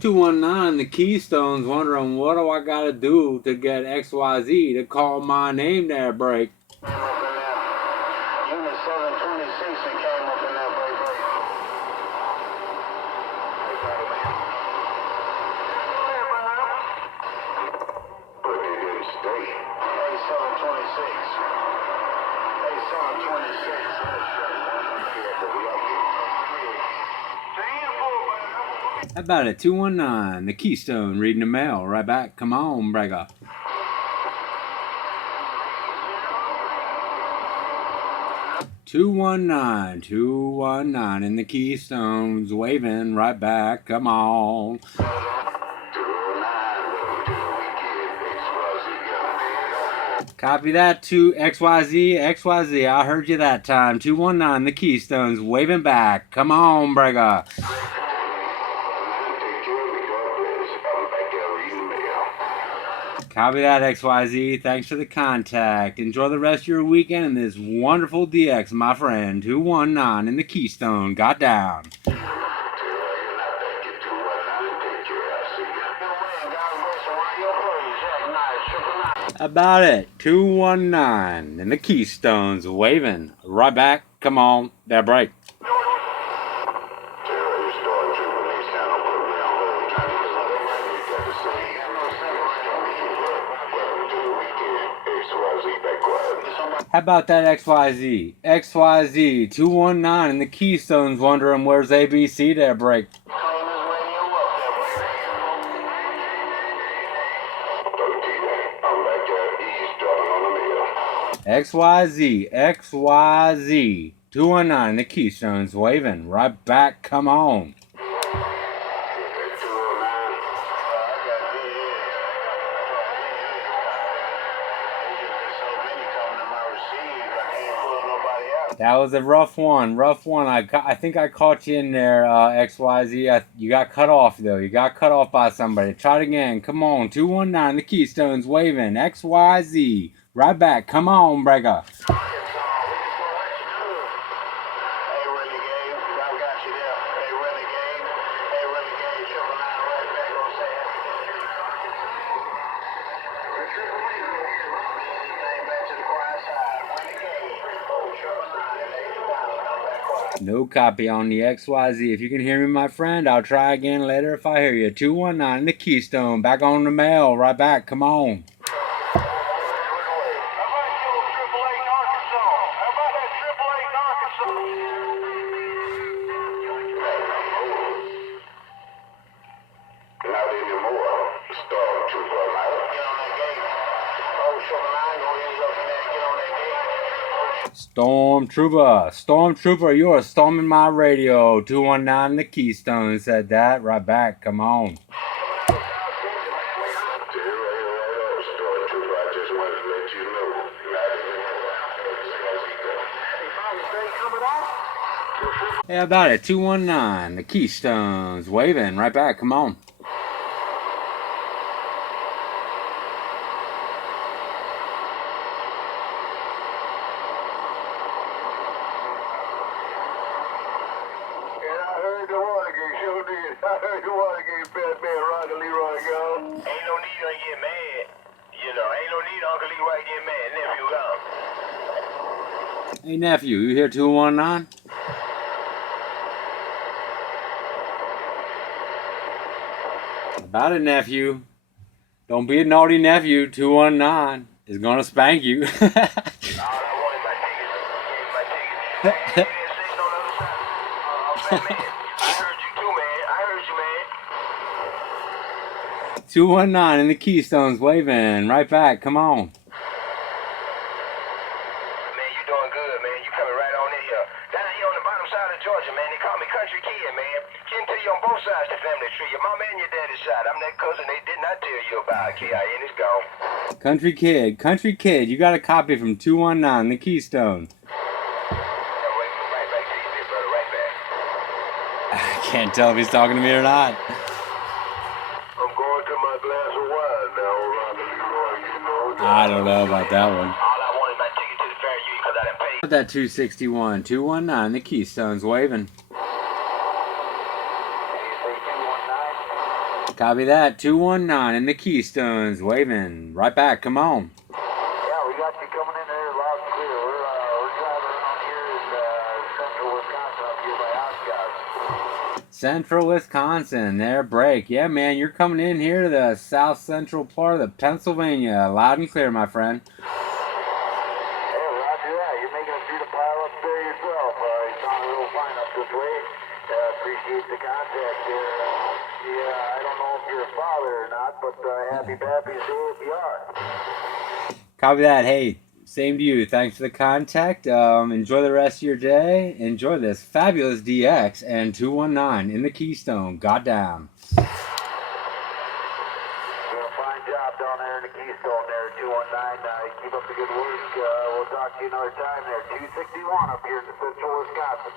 219, the Keystone's wondering what do I gotta do to get XYZ to call my name there, break. Unit 726 that came up in that break. But they didn't stay. A726. How about it? 219, the Keystone reading the mail. Right back. Come on, bragger. Two one nine, and the Keystone's waving right back. Come on. Copy that to XYZ. XYZ, I heard you that time. 219, the Keystone's waving back. Come on, bragger. Copy that, XYZ. Thanks for the contact. Enjoy the rest of your weekend in this wonderful DX, my friend. 219 in the Keystone. Got down. About it. 219 in the Keystone's waving. Right back. Come on. That break. How about that XYZ? XYZ 219 and the Keystone's wondering where's ABC there, break. XYZ 219 the Keystone's waving right back. Come on. That was a rough one. I think I caught you in there, XYZ. You got cut off, though. You got cut off by somebody. Try it again. Come on. 219, the Keystone's waving. XYZ. Right back. Come on, bragger. No copy on the XYZ. If you can hear me, my friend, I'll try again later if I hear you. 219, the Keystone. Back on the mail. Right back. Come on. Stormtrooper, you are storming my radio. 219 the Keystone said that. Right back. Come on. Yeah, about it. 219 the Keystone's waving. Right back. Come on. Hey, nephew, you here 219? About it, nephew. Don't be a naughty nephew. 219 is gonna spank you. 219 and the Keystone's waving. Right back. Come on. Country kid, man. Kin to you on both sides of the family tree. Your mama and your daddy's side. I'm that cousin they did not tell you about. KIN is gone. Country kid. You got a copy from 219, the Keystone. I can't tell if he's talking to me or not. I'm going to my glass of wine now, Leroy. I don't know about that one. All I want is my ticket to the fair you because I done paid. That 261, 219, the Keystone's waving. Copy that. 219 in the Keystones, waving. Right back. Come on. Yeah, we got you coming in there loud and clear. We're driving around here in central Wisconsin up here by Oshkosh. Central Wisconsin. There, break. Yeah, man, you're coming in here to the south central part of the Pennsylvania. Loud and clear, my friend. Hey, roger that. You're making it through the pile up there yourself. You sound a little fine up this way. Appreciate the contact there. Yeah, I don't know if you're a father or not, but happy Pappy's Day if you are. Copy that. Hey, same to you. Thanks for the contact. Enjoy the rest of your day. Enjoy this fabulous DX and 219 in the Keystone. Goddamn. Doing a fine job down there in the Keystone there, 219. Keep up the good work. We'll talk to you another time there. 261 up here in the central Wisconsin.